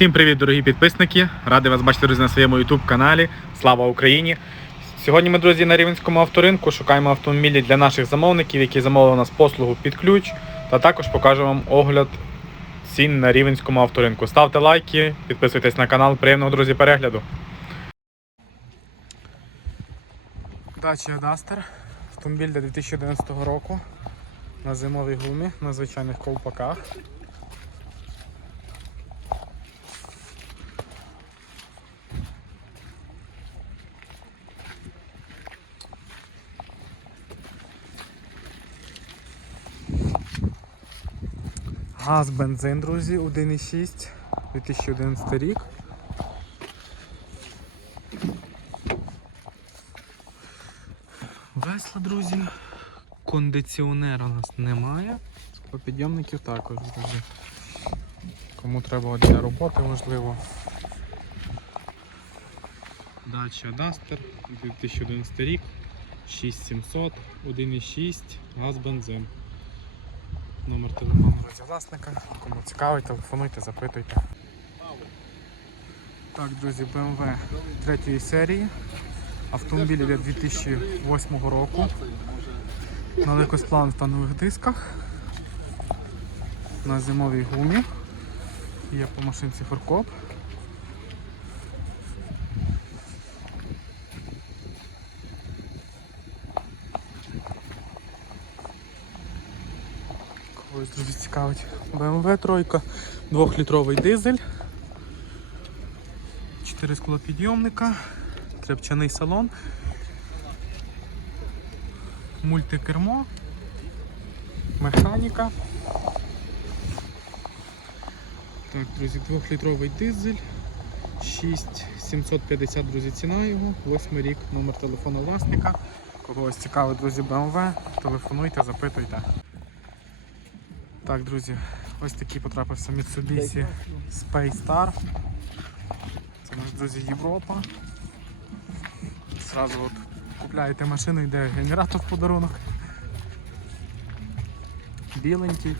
Всім привіт, дорогі підписники! Радий вас бачити друзі, на своєму YouTube каналі. Слава Україні! Сьогодні ми, друзі, на Рівенському авторинку шукаємо автомобілі для наших замовників, які замовили у нас послугу під ключ. Та також покажу вам огляд цін на Рівенському авторинку. Ставте лайки, підписуйтесь на канал. Приємного, друзі, перегляду. Дача Дастер. Автомобіль для 2011 року. На зимовій гумі, на звичайних ковпаках. Газ, бензин, друзі, 1,6, 2011 рік. Весла, друзі. Кондиціонера у нас немає. Склопідйомників також, друзі. Кому треба для роботи, можливо. Дача Duster, 2011 рік, 6700, 1,6, газ, бензин. Номер телефону друзі власника. Кому цікавий, телефонуйте, запитуйте. Так, друзі, BMW 3 серії. Автомобіль для 2008 року. На легкосплавних та нових дисках. На зимовій гумі. Є по машинці форкоп. Когось дуже цікавить. BMW тройка, 2-літровий дизель. 4 склопідйомника, тряпчаний салон, мультикермо, механіка. Так, друзі, 2-літровий дизель. 6750, друзі, ціна його, 8 рік, номер телефону власника. Когось цікавить, друзі, BMW, телефонуйте, запитуйте. Так, друзі, ось такий потрапився Mitsubishi Space Star. Це наш, друзі, Європа. Зразу от купляєте машину, йде генератор в подарунок. Біленький.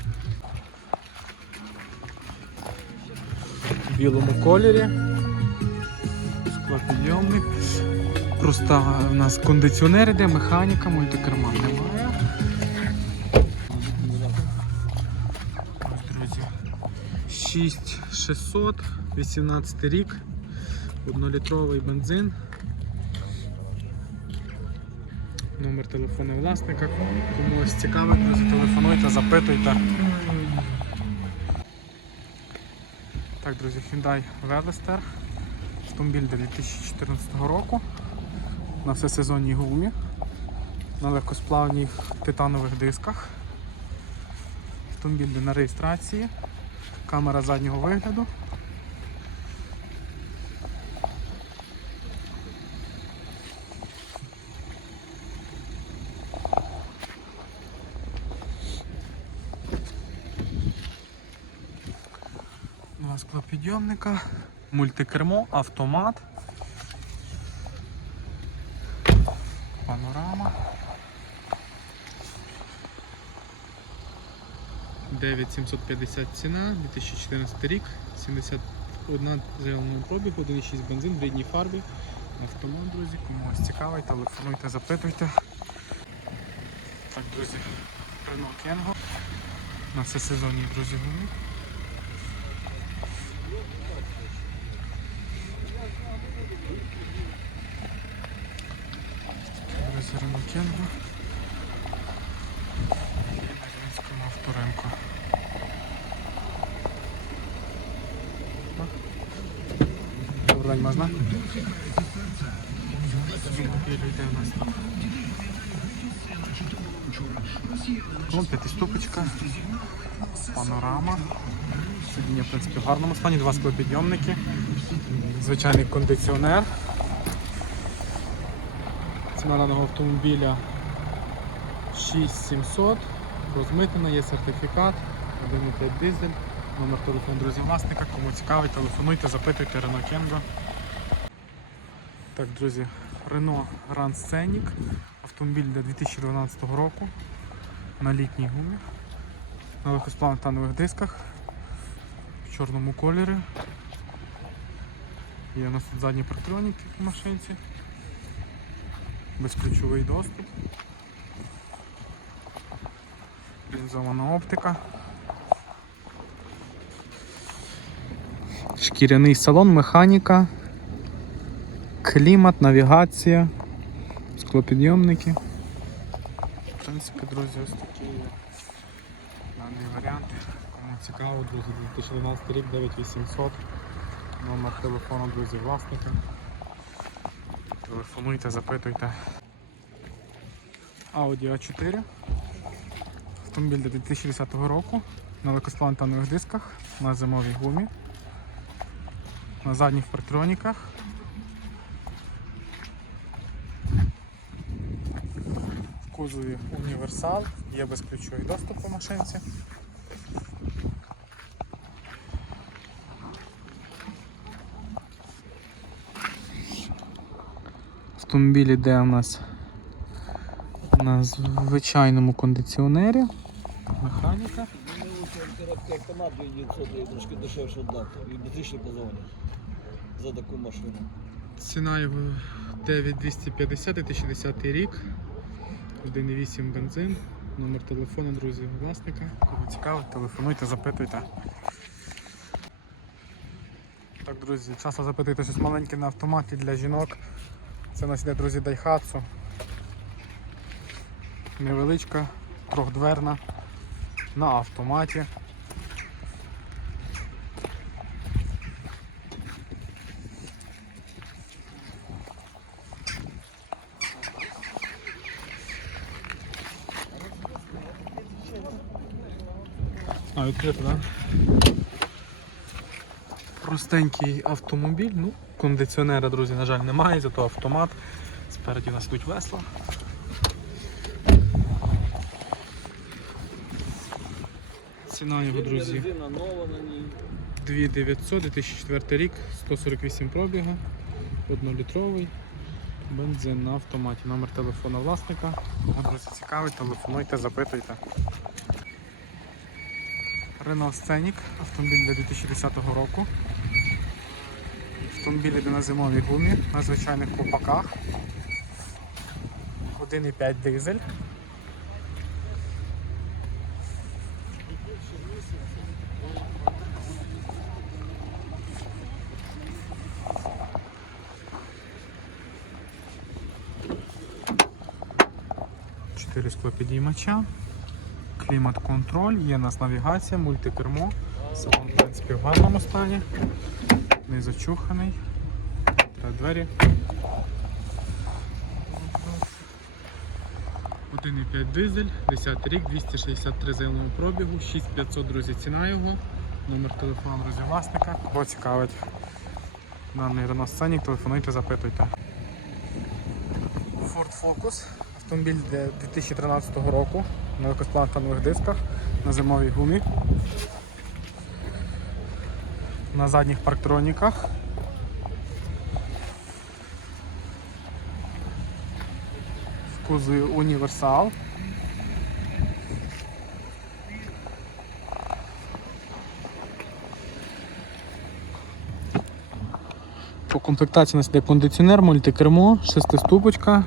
В білому кольорі. Склопідйомник. Просто у нас кондиціонер іде, механіка, мультикерма немає. 6600, 18 рік, 1-літровий бензин. Номер телефону власника. Комусь друзі, телефонуйте, запитуйте. Так, друзі, Hyundai Veloster. Автомобіль до 2014 року. На всесезонній гумі. На легкосплавних титанових дисках. Автомобіль на реєстрації. Камера заднього вигляду. Два склопідйомника, мультикермо, автомат, панорама. 9750 ціна, 2014 рік, 71 заявленого пробігу, 1,6 бензин в рідній фарбі. Автомат, друзі, комусь цікавий, телефонуйте, запитуйте. Так, друзі, Renault Kangoo. На все сезонні, друзі, гумі. Друзі, Renault Kangoo. На Рівненському авторинку. Добрий день, можна? Вон п'ятиступочка, панорама. Сидіння, в принципі, в гарному стані, два склопідйомники, звичайний кондиціонер. Ціна даного автомобіля 6700, розмитнена, є сертифікат, 1,5 дизель, номер телефону друзі власника, кому цікавий, телефонуйте, запитуйте Renault Kangoo. Так, друзі, Renault Grand Scenic, автомобіль для 2012 року на літній гумі, на легкосплавних танових дисках в чорному кольорі. Є у нас тут задні партроніки в машинці. Безключовий доступ. Лінзована оптика. Шкіряний салон, механіка, клімат, навігація, склопідйомники. В принципі, друзі, ось такі є даний варіант. Кому цікаво, друзі, 2012 рік 9800. Номер телефону, друзі, власника. Телефонуйте, запитуйте. Audi A4. Автомобіль до 2010 року на легкосплантанових дисках, на зимовій гумі, на задніх партроніках. Кузові універсал, є безключовий доступ по машинці. Автомобіль іде у нас на звичайному кондиціонері. Механіка. Автомат 2900, я трошки дешевше дав, і быстріше позвонять за таку машину. Ціна його 9250 2010 рік. 1,8 бензин. Номер телефону, друзі, власника. Кому цікаво, телефонуйте, запитуйте. Так, друзі, часто запитуєте щось маленьке на автоматі для жінок. Це у нас йде, друзі, Daihatsu. Невеличка, трьохдверна, на автоматі. А, відкрито, так? Простенький автомобіль, ну, кондиціонера, друзі, на жаль, немає, зато автомат. Спереді у нас йдуть весла. Ціна його, друзі, Резина нова на ній. 2900, 2004 рік, 148 пробіга, 1-літровий. Бензин на автоматі. Номер телефона власника. Друзі, цікавий, телефонуйте, запитуйте. Renault Scenic, автомобіль для 2010 року. Автомобіль йде на зимовій гумі, на звичайних копаках. 1,5 дизель. Чотири склопідіймача, клімат-контроль, є у нас навігація, мультикермо. Салон, в принципі, в гарному стані. Не зачуханий. Треба двері. 1,5 дизель, 10 рік, 263 заявленого пробігу, 6500, друзі, ціна його. Номер телефону, друзі, власника. Кого цікавить даний Renault телефонуйте, запитуйте. Ford Focus. Автомобіль 2013 року на легкосплантанових дисках, на зимовій гумі, на задніх парктроніках. В кузові універсал. По комплектації у нас йде кондиціонер, мультикермо, шестиступочка,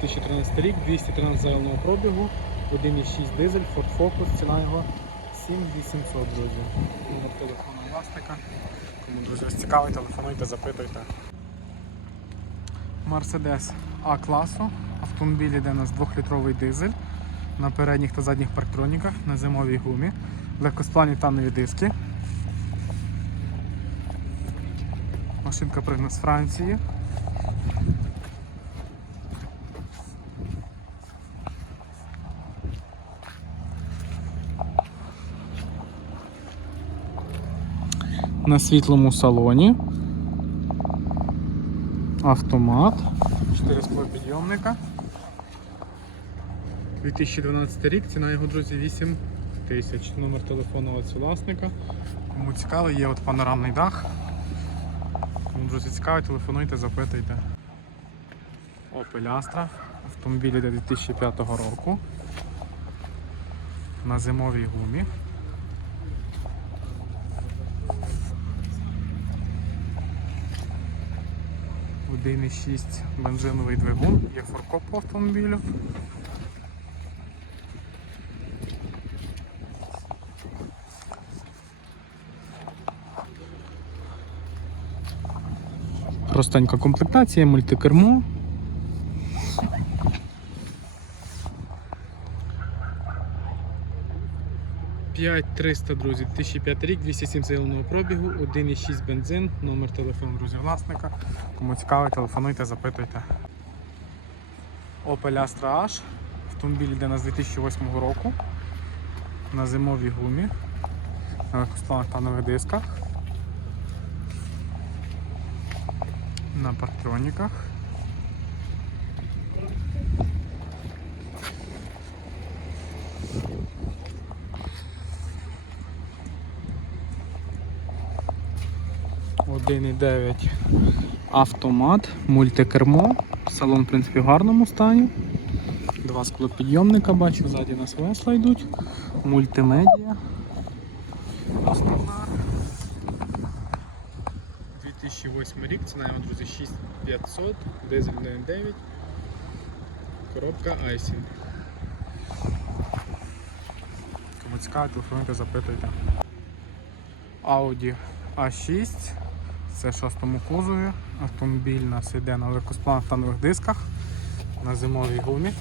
2013 рік, 213 заявленого пробігу, 1,6 дизель, Ford Focus, ціна його 7800, друзі. Номер телефону власника. Кому друзі вас цікавий, телефонуйте, запитуйте. Mercedes А класу. Автомобіль йде у нас 2-літровий дизель на передніх та задніх парктроніках на зимовій гумі, легкосплавні танові диски. Машинка пригнана з Франції. На світлому салоні. Автомат. 4 склопідйомника. 2012 рік, ціна його, друзі, 8 тисяч. Номер телефону ось власника. Кому цікаво, є от панорамний дах. Кому, друзі, цікаво, телефонуйте, запитуйте. Opel Astra. Автомобіль йде 2005 року. На зимовій гумі. 1,6 бензиновий двигун, є форкоп по автомобілю. Простенька комплектація, мультикермо. П'ять 300, друзі, 2005 рік, 207 зеленого пробігу, 1,6 бензин, номер телефону, друзі, власника. Кому цікаво, телефонуйте, запитуйте. Opel Astra H. Автомобіль йде з 2008 року. На зимовій гумі, на легкосплавних та нових дисках. На парктроніках. Один і дев'ять автомат, мультикермо, салон в принципі в гарному стані. Два склопідйомника бачу, ззаді нас весла йдуть, мультимедіа. Основна. 2008 рік, ціна його, друзі, 6500, дизель 1.9, коробка Айсін. Кому цікаво, телефонуйте, запитуйте. Audi A6, це шостому кузові. Автомобіль у нас йде на легкосплавних та нових дисках на зимовій гумі.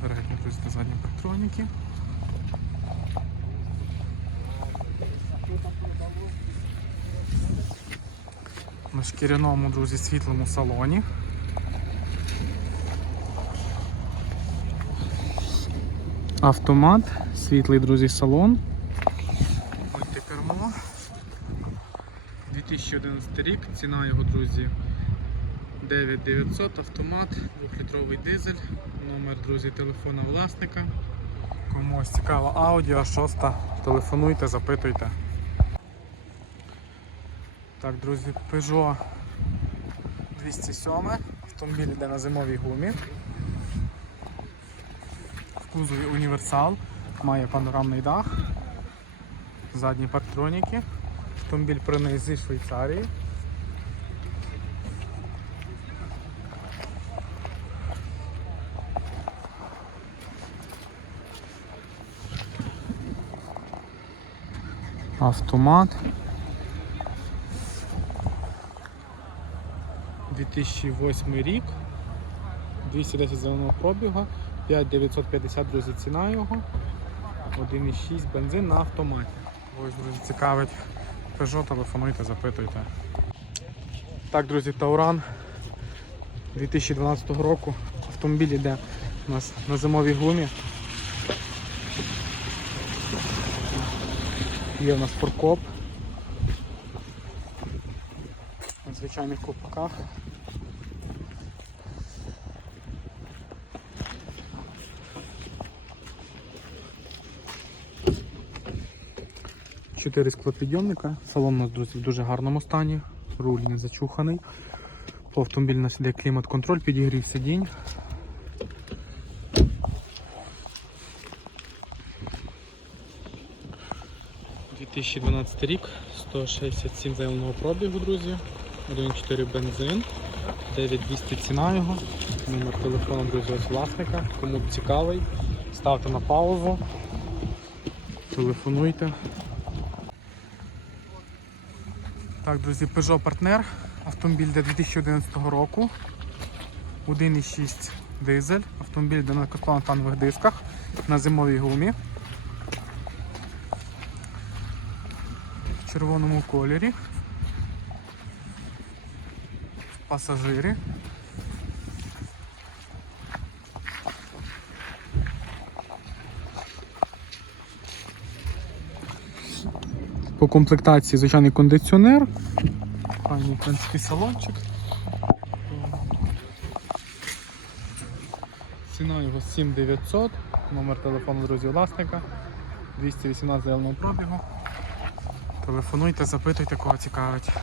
Передні та задні патроніки. На шкіряному, друзі, світлому салоні. Автомат, світлий, друзі, салон. Мультикермо. 2011 рік, ціна його, друзі, 9900, автомат, 2-літровий дизель, номер, друзі, телефона власника. Комусь цікаво Audi A6, телефонуйте, запитуйте. Так, друзі, Peugeot 207, автомобіль йде на зимовій гумі. В кузові універсал, має панорамний дах, задні парктроніки. Автомобіль приніс зі Швейцарії. Автомат. 2008 рік. 210 зеленого пробігу, 5950, друзі, ціна його. 1,6 бензин на автоматі. Ось, друзі, цікавить Peugeot, телефонуйте, запитуйте. Так, друзі, Тауран 2012 року. Автомобіль йде у нас на зимовій гумі. Є у нас форкоп. На звичайних колпаках. 4 склопідйомника. Салон у нас, друзі, в дуже гарному стані, руль не зачуханий. По автомобіль у нас йде клімат-контроль, підігрів сидінь. 2012 рік, 167 заявленого пробігу, друзі, 1,4 бензин, 9200 ціна його, номер телефону друзі, ось власника, кому б цікавий, ставте на паузу, телефонуйте. Так, друзі, Peugeot партнер. Автомобіль до 2011 року. 1,6 дизель. Автомобіль до на танових дисках на зимовій гумі. В червоному кольорі. В пасажирі. Комплектації звичайний кондиціонер. Файний, в салончик. Ціна його 7900, номер телефону друзі власника, 218 зеленого пробігу. Телефонуйте, запитуйте, кого цікавить.